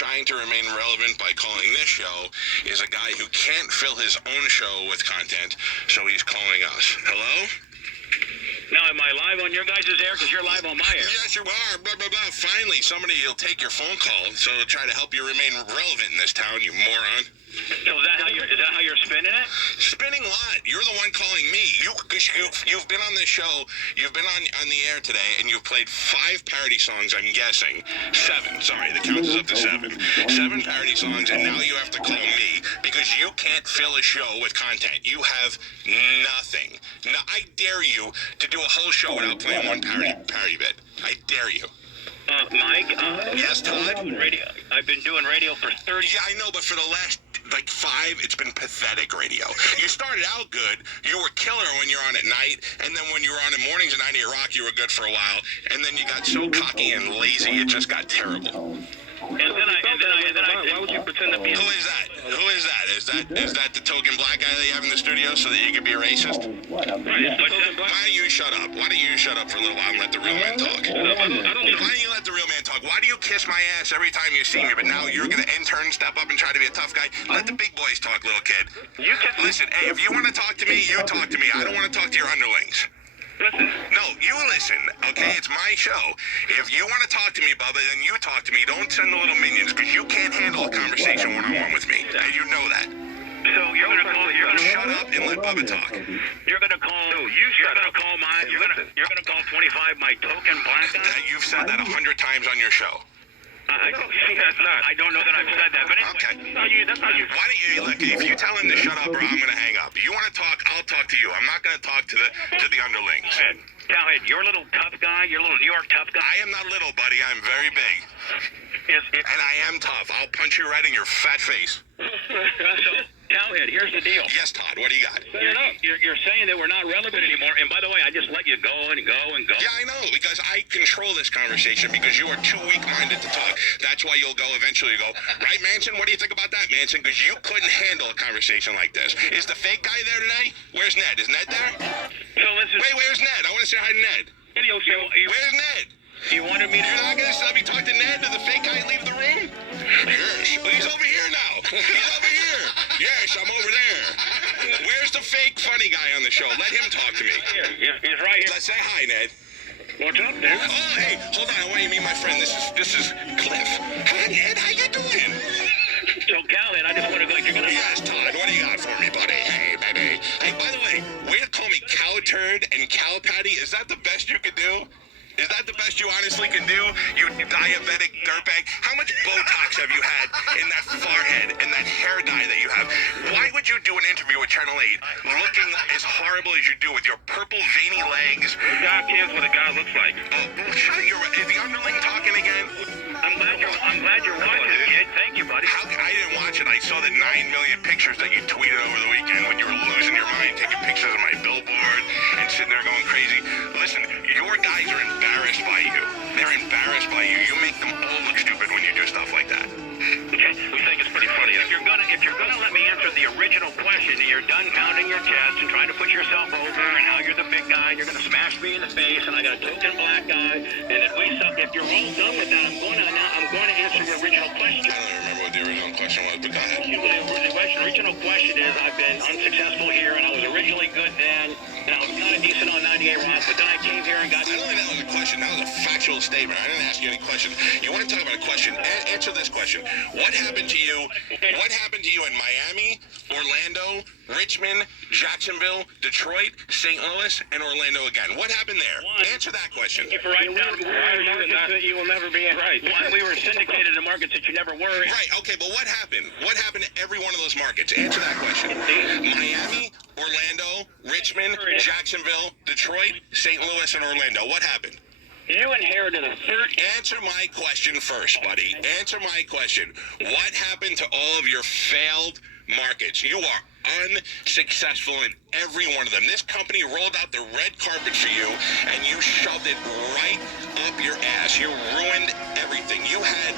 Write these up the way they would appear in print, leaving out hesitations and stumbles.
trying to remain relevant by calling this show is a guy who can't fill his own show with content, so he's calling us. Hello? Now, am I live on your guys' air? Because you're live on my air. Yes, you are. Blah, blah, blah. Finally, somebody will take your phone call, so it'll try to help you remain relevant in this town, you moron. So is that how you're spinning it? Spinning what? You're the one calling me. You've been on this show. You've been on the air today, and you've played 5 parody songs. I'm guessing 7. Sorry, the count is up to 7. 7 parody songs, and now you have to call me because you can't fill a show with content. You have nothing. No, I dare you to do a whole show without playing one parody bit. I dare you. Mike? Yes, Todd? I've been doing radio for 30 Yeah, I know, but for the last, 5, it's been pathetic radio. You started out good. You were killer when you're on at night, and then when you were on at mornings at 98 Rock, you were good for a while, and then you got so cocky and lazy, it just got terrible. And then I why would you pretend to be... Who is that? Who is that? Is that the token black guy that you have in the studio so that you can be a racist? Right. Why don't you shut up? Why don't you shut up for a little while and let the real man talk? Why don't you let the real man talk? Why do you kiss my ass every time you see me, but now you're going to in turn step up and try to be a tough guy? Let the big boys talk, little kid. Listen, hey, if you want to talk to me, you talk to me. I don't want to talk to your underlings. Listen. No, you listen, okay? It's my show. If you want to talk to me, Bubba, then you talk to me. Don't send the little minions, because you can't handle a conversation one-on-one with me. And you know that. So you're gonna call. Shut up and let Bubba talk. You're gonna call. No, you're gonna call my. You're gonna call 25 my token black guy. You've said that 100 times on your show. I don't know that I've said that, but anyway. That's how you. Why don't you look? If you tell him to shut up, or I'm gonna hang up. You want to talk? I'll talk to you. I'm not gonna talk to the underlings. Cowhead, you're a little tough guy. You're a little New York tough guy. I am not little, buddy. I'm very big. And I am tough. I'll punch you right in your fat face. So, Cowhead, here's the deal. Yes, Todd. What do you got? You're saying that we're not relevant anymore. And by the way, I just let you go and go and go. Yeah, I know, because I control this conversation because you are too weak-minded to talk. That's why you'll go eventually. You go, right, Manson? What do you think about that, Manson? Because you couldn't handle a conversation like this. Is the fake guy there today? Where's Ned? Is Ned there? So listen. Wait, where's Ned? I want to say hi to Ned. Video show. Where's Ned? You wanted me to... You're not going to let me talk to Ned? Did the fake guy leave the room? Yes. Well, he's over here now. He's over here. Yes, I'm over there. Where's the fake funny guy on the show? Let him talk to me. He's right here. Let's say hi, Ned. What's up, Ned? Oh, hey, hold on. I want you to meet my friend. This is Cliff. Hi, Ned. How you doing? So, Cowhead, I just want to go... You're gonna... Yes, Todd. What do you got for me, buddy? Hey, baby. Hey, by the way, way to call me cow turd and cow patty. Is that the best you could do? Is that the best you honestly can do? You diabetic dirtbag. How much Botox have you had in that forehead and that hair dye that you have? Why would you do an interview with Channel 8 looking as horrible as you do with your purple veiny legs? God cares what a guy looks like. Oh, shut your... Is the underling talking again? I'm glad you're watching it, kid. Thank you, buddy. I didn't watch it. I saw the 9 million pictures that you tweeted over the weekend when you were losing your mind, taking pictures of my billboard and sitting there going crazy. Listen, your guys are embarrassed by you. They're embarrassed by you. You make them all look stupid when you do stuff like that. Okay, we think it's pretty funny. If you're gonna let me answer the original question, and you're done pounding your chest and trying to put yourself over, and how you're the big guy, and you're gonna smash me in the face, and I got a token black guy, and if we suck, if you're all done with that, I'm going to answer your original question. I don't even remember what the original question was, but go ahead. The original question is, I've been unsuccessful here, and I was originally good then, and I was kind of decent on 98 Rock, but then I came here and got... I don't think that was a question. That was a factual statement. I didn't ask you any questions. You want to talk about a question? Answer this question. What happened to you? What happened to you in Miami, Orlando, Richmond, Jacksonville, Detroit, St. Louis, and Orlando again? What happened there? Answer that question. If you're right down markets that you will never be in. Right. We were syndicated in markets that you never were in. Right. Okay, but what happened? What happened to every one of those markets? Answer that question. Miami, Orlando, Richmond, Jacksonville, Detroit, St. Louis, and Orlando. What happened? You inherited a third... Answer my question first, buddy. Answer my question. What happened to all of your failed markets? You are unsuccessful in every one of them. This company rolled out the red carpet for you, and you shoved it right up your ass. You ruined everything. You had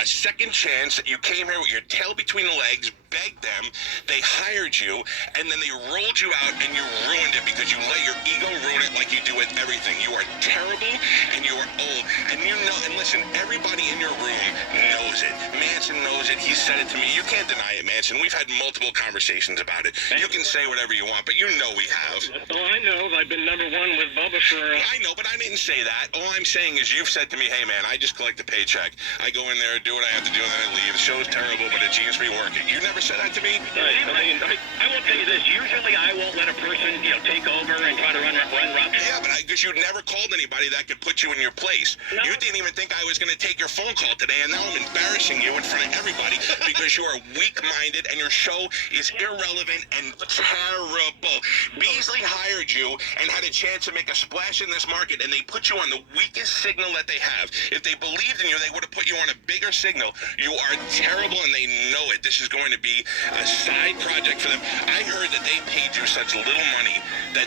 a second chance. You came here with your tail between the legs, begged them, they hired you, and then they rolled you out and you ruined it because you let your ego ruin it like you do with everything. You are terrible and you are old. And you know, and listen, everybody in your room knows it. Manson knows it. He said it to me. You can't deny it, Manson. We've had multiple conversations about it. You can say whatever you want, but you know we have. Oh, I know. I've been number one with Bubba for... I know, but I didn't say that. All I'm saying is you've said to me, hey, man, I just collect a paycheck. I go in there, do what I have to do, and then I leave. The show's terrible, but it seems to be working. You never said that to me? I will tell you this. Usually I won't let a person, take over and try to run rough. Yeah, but because you never called anybody that could put you in your place. No. You didn't even think I was going to take your phone call today, and now I'm embarrassing you in front of everybody because you are weak-minded and your show is irrelevant and terrible. Beasley hired you and had a chance to make a splash in this market, and they put you on the weakest signal that they have. If they believed in you, they would have put you on a bigger signal. You are terrible, and they know it. This is going to be a side project for them. I heard that they paid you such little money that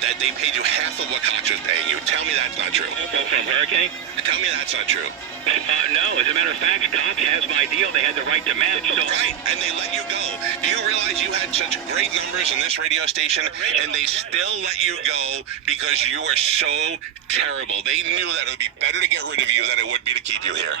that they paid you half of what Cox was paying you. Tell me that's not true. From Hurricane? Tell me that's not true. No, as a matter of fact, Cox has my deal. They had the right to match. So Right, and they let you go. Do you realize you had such great numbers on this radio station, and they still let you go because you are so terrible? They knew that it would be better to get rid of you than it would be to keep you here.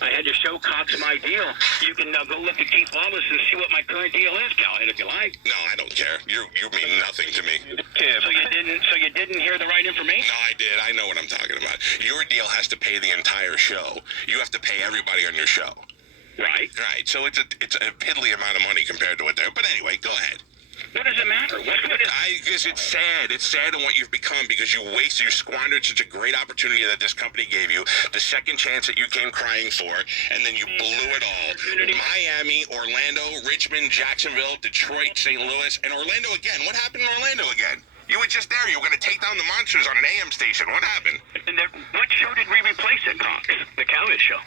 I had to show Cox my deal. You can go look at Keith Wallace and see what my current deal is, Callahan, if you like. No, I don't care. You mean nothing to me. So you didn't hear the right information? No, I did. I know what I'm talking about. Your deal has to pay the entire show. You have to pay everybody on your show. Right. Right. So it's a piddly amount of money compared to what they're. But anyway, go ahead. What does it matter? What is Because it's sad. It's sad in what you've become because you squandered such a great opportunity that this company gave you, the second chance that you came crying for, and then you blew it all. Miami, Orlando, Richmond, Jacksonville, Detroit, St. Louis, and Orlando again. What happened in Orlando again? You were just there. You were going to take down the monsters on an AM station. What happened? What show did we replace at Cox? The Cowan Show.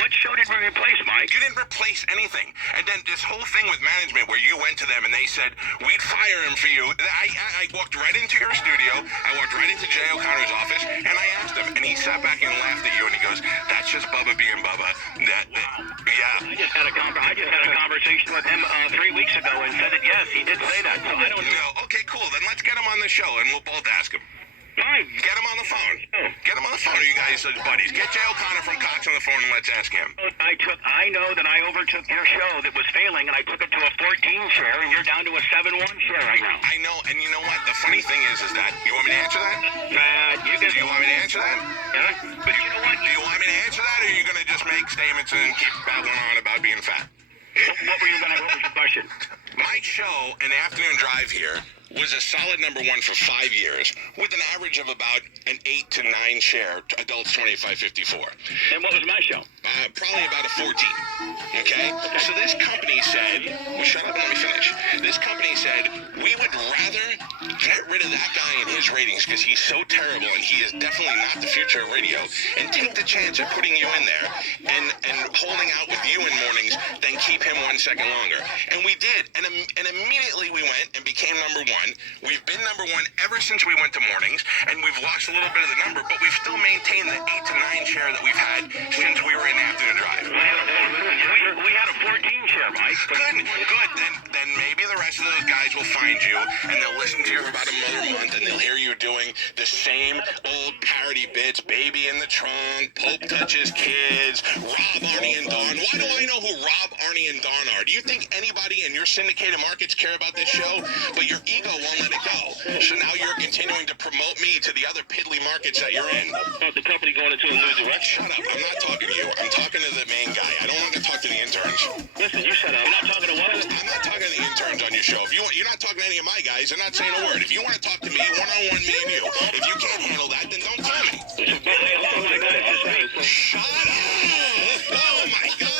What show did we replace, Mike? You didn't replace anything. And then this whole thing with management where you went to them and they said, we'd fire him for you. I walked right into your studio. I walked right into Jay O'Connor's office and I asked him. And he sat back and laughed at you and he goes, that's just Bubba being Bubba. Yeah. I just had a conversation with him 3 weeks ago and said that, yes, he did say that. So I don't know. No, okay, cool. Then let's get him on the show and we'll both ask him. Fine. Get him on the phone. Get him on the phone, you guys as buddies. Get Jay O'Connor from Cox on the phone and let's ask him. I know that I overtook your show that was failing and I took it to a 14 share and you're down to a 7-1 share right now. I know, and you know what? The funny thing is that, you want me to answer that? Do you want me to answer that? Yeah. But you know what? Do you want me to answer that, or are you going to just make statements and keep babbling on about being fat? What was your question? My show, An Afternoon Drive here, was a solid number one for 5 years with an average of about an 8 to 9 share, adults 25-54. And what was my show? Probably about a 14. Okay? So this company said, well, shut up and let me finish. This company said, we would rather get rid of that guy and his ratings because he's so terrible and he is definitely not the future of radio and take the chance of putting you in there and holding out with you in mornings than keep him 1 second longer. And we did. And immediately we went and became number one. We've been number one ever since we went to mornings, and we've lost a little bit of the number, but we've still maintained the 8 to 9 share that we've had since we were in Afternoon Drive. We had a 14 share, Mike. Good. Then maybe the rest of those guys will find you, and they'll listen to you for about another month, and they'll hear you doing the same old parody bits, Baby in the Trunk, Pope Touches Kids, Rob, Arnie, and Dawn. Why do I know who Rob, Arnie, and Dawn are? Do you think anybody in your syndicated markets care about this show? But your ego won't let it go. So now you're continuing to promote me to the other piddly markets that you're in. The company going into a new direction. Shut up. I'm not talking to you. I'm talking to the main guy. I don't want to talk to the interns. Listen, you shut up. I'm not talking to one of them. I'm not talking to the interns on your show. If you're not talking to any of my guys, they're not saying a word. If you want to talk to me, one-on-one, me and you. If you can't handle that, then don't call me. Shut up! Oh, my God!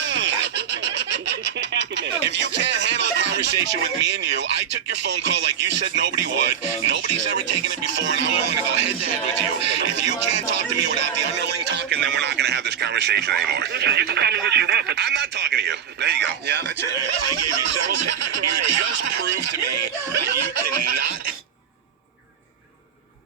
If you can't handle a conversation with me and you, I took your phone call like you said nobody would. Nobody's ever taken it before, and I'm willing to go head-to-head with you. If you can't talk to me without the underling talking, then we're not going to have this conversation anymore. You can call me what you want, but I'm not talking to you. There you go. Yeah, that's it. I gave you several. You just proved to me that you cannot